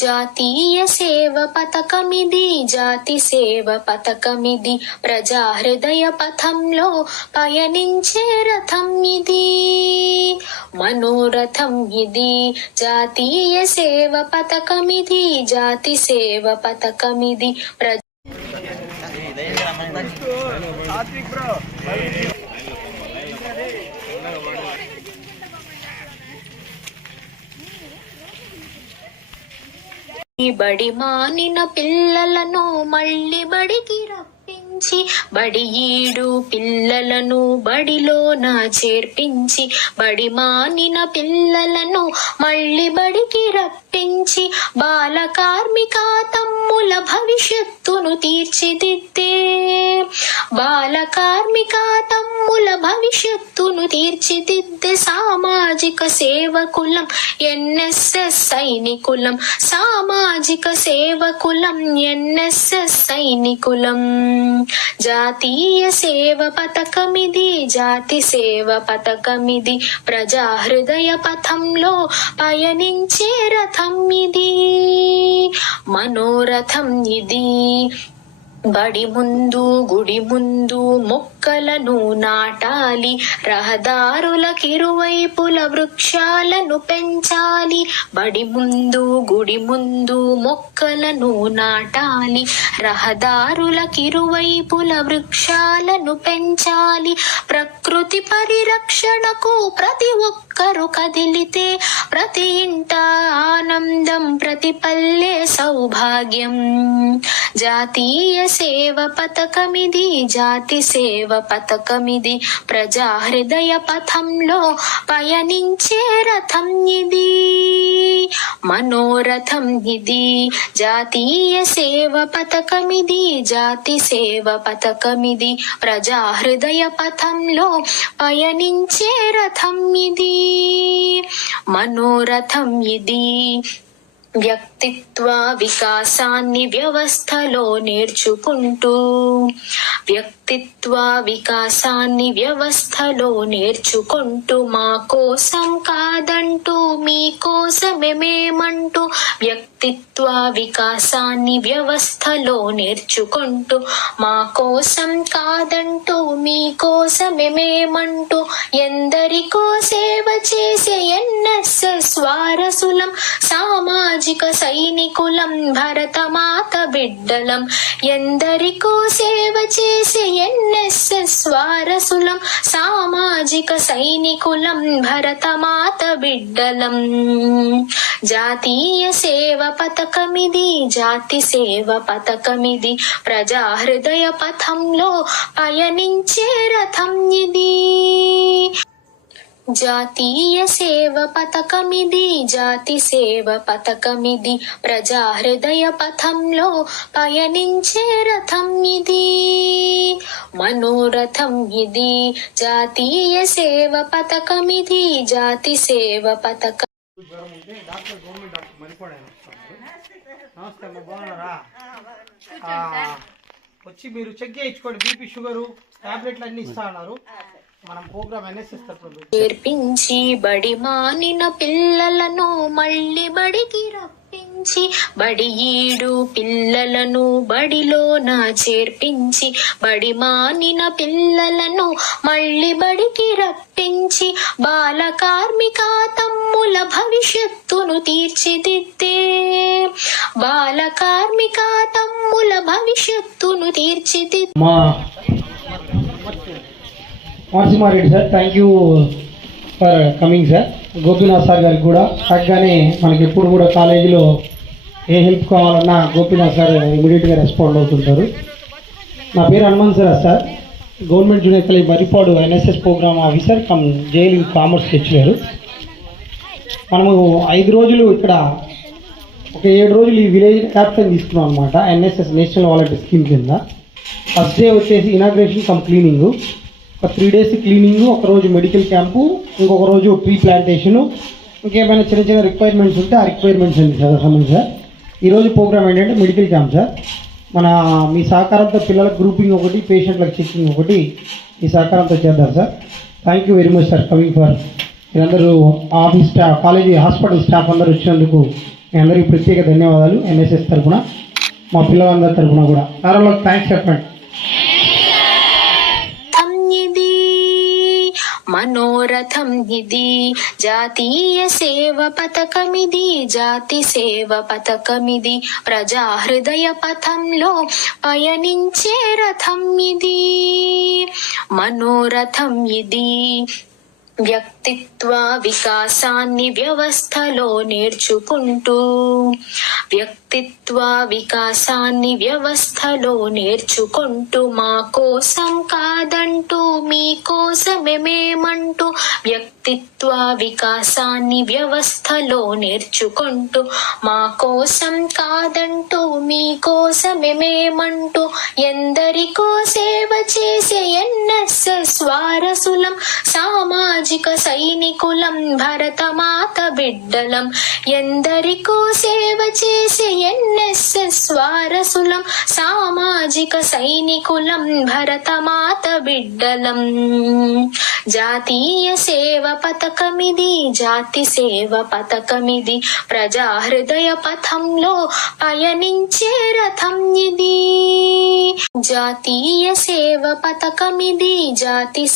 జాతీయ సేవ పథకమిది, జాతి సేవ పథకమిది, ప్రజా హృదయ పథంలో పయనించే రథం ఇది, మనోరథం ఇది. జాతీయ సేవ పథకమిది, జాతి సేవ పథకమిది, బడి మానిన పిల్లలను మళ్ళీ బడికి రప్పించి, బడి ఈడు పిల్లలను బడిలోన చేర్పించి, బడి మానిన పిల్లలను మళ్ళీ బడికి రప్పించి, బాల కార్మిక తమ్ముల భవిష్యత్తును తీర్చిదిద్దే, బాల కార్మిక తమ్ముల భవిష్యత్తును తీర్చిదిద్దే సామాజిక సేవకులం ఎన్ఎస్ఎస్ సైనికులం, సామాజిక సేవకులం ఎన్ఎస్ఎస్ సైనికులం. జాతీయ సేవ పథకమిది, జాతి సేవ పథకమిది, ప్రజా హృదయ పథంలో పయనించే రథం ఇది, మనోరథం ఇది. బడి ముందు గుడి ముందు మొక్కలను నాటాలి, రహదారులకిరువైపుల వృక్షాలను పెంచాలి. బడి ముందు గుడి ముందు మొక్కలను నాటాలి, రహదారులకిరువైపుల వృక్షాలను పెంచాలి. ప్రకృతి పరిరక్షణకు ప్రతి ఒక్కరు కదిలితే, ప్రతి ఇంట ఆనందం, ప్రతి పల్లె సౌభాగ్యం. జాతీయ సేవ పథకమిది, జాతి సేవ పథకమిది, ప్రజా హృదయ పథంలో పయనించే రథం ఇది, మనోరథం ఇది. జాతీయ సేవ పథకమిది, జాతి సేవ పథకమిది, ప్రజా హృదయ పథంలో పయనించే రథం ఇది, మనోరథం ఇది. వ్యక్తిత్వ వికాసాన్ని వ్యవస్థలో నేర్చుకుంటూ, వ్యక్తిత్వ వికాసాన్ని వ్యవస్థలో నేర్చుకుంటూ, మా కోసం కాదంటూ మీ కోసమేమంటూ, వ్యక్తిత్వ వికాసాన్ని వ్యవస్థలో నేర్చుకుంటూ, మా కోసం కాదంటూ మీ కోసమేమంటూ, ఎందరికో సేవ చేసే ఎన్ఎస్ఎస్ వారసులం, సామాజిక సైనికులం, భరతమాత బిడ్డలం. ఎందరికో సేవ చేసే ఎన్ఎస్ఎస్ వారసులం, సామాజిక సైనికులం, భరతమాత బిడ్డలం. జాతీయ సేవ పథకమిది, జాతి సేవ పథకమిది, ప్రజా హృదయ పథంలో పయనించే రథం ఇది. జాతీయ సేవ పథకమిది, జాతి సేవ పథకమిది, ప్రజా హృదయ పథంలో పయనించే రథం ఇది, మనోరథం ఇది. జాతీయ సేవ పథకమిది, జాతి సేవ పథకం. వచ్చి మీరు చెక్ చేయించుకోండి, బీపీ షుగరు టాబ్లెట్లు అన్ని ఇస్తా అన్నారు. మనం ప్రోగ్రామ్ ఎన్ఎస్ఎస్ చేర్పించి, బడి మానిన పిల్లలను మళ్ళీ బడికి రప్పించి, బడి ఈడు పిల్లలను బడిలోన చేర్పించి, బడి మానిన పిల్లలను మళ్ళీ బడికి రప్పించి, బాల కార్మిక తమ్ముల భవిష్యత్తును తీర్చిదిద్దే, బాల కార్మిక తమ్ముల భవిష్యత్తును తీర్చిదిద్దే. Narasimha Reddy sir, thank you for coming sir. Gopinath sir గారికి కూడా తగ్గగానే మనకి ఎప్పుడు కూడా కాలేజీలో ఏ హెల్ప్ కావాలన్నా గోపీనాథ్ సార్ ఇమీడియట్గా రెస్పాండ్ అవుతుంటారు. నా పేరు Hanumanth sir, government junior college Marripadu NSS programme officer cum JL commerce lecturer. మనము 5 రోజులు ఇక్కడ ఒక 7 రోజులు ఈ విలేజ్ క్యాప్టెన్ తీసుకున్నాం అనమాట, ఎన్ఎస్ఎస్ నేషనల్ వాలంటీర్ స్కీమ్ కింద. ఫస్ట్ డే వచ్చేసి ఇనాగ్రేషన్ కమ్ క్లీనింగ్, ఒక 3 days క్లీనింగ్, ఒక రోజు మెడికల్ క్యాంపు, ఇంకొక రోజు ట్రీ ప్లాంటేషను, ఇంకేమైనా చిన్న చిన్న రిక్వైర్మెంట్స్ ఉంటే ఆ రిక్వైర్మెంట్స్ అండి సార్. ఈరోజు ప్రోగ్రామ్ ఏంటంటే మెడికల్ క్యాంప్ సార్. మన మీ సహకారంతో పిల్లలకు గ్రూపింగ్ ఒకటి, పేషెంట్లకు చెకింగ్ ఒకటి మీ సహకారంతో చేద్దాం sir. Thank you very much sir coming for. మీరందరూ office staff, college hospital staff అందరూ వచ్చినందుకు మీ అందరికీ ప్రత్యేక ధన్యవాదాలు. ఎన్ఎస్ఎస్ తరఫున మా పిల్లలందరి తరఫున కూడా సార్ థ్యాంక్స్ చెప్పండి. ఇది మనోరథం ఇది జాతీయ సేవ పథకమిది, జాతి సేవ పథకమిది, ప్రజా హృదయ పథంలో పయనించే రథం ఇది. మనోరథం ఇది వ్యక్తిత్వ వికాసాన్ని వ్యవస్థలో నేర్చుకుంటూ, వ్యక్తిత్వ వికాసాన్ని వ్యవస్థలో నేర్చుకుంటూ, మా కోసం కాదంటూ మీ కోసమే మేమంటూ, వ్యక్తిత్వ వికాసాన్ని వ్యవస్థలో నేర్చుకుంటూ, మా కోసం కాదంటూ మీ కోసమే మేమంటూ, ఎందరికో సేవ చేసే ఎన్ఎస్ఎస్ వారసులం, సామాజిక సైనికులం, భరతమాత బిడ్డలం. ఎందరికో సేవ చేసే ఎన్ఎస్ఎస్ వారసులం, సామాజిక సైనికులం, భరతమాత బిడ్డలం. జాతీయ సేవ పథకమిది, జాతి సేవ పథకమిది, ప్రజా హృదయ పథంలో పయనించే రథం ఇది. జాతీయ సేవ పథకమిది, జాతి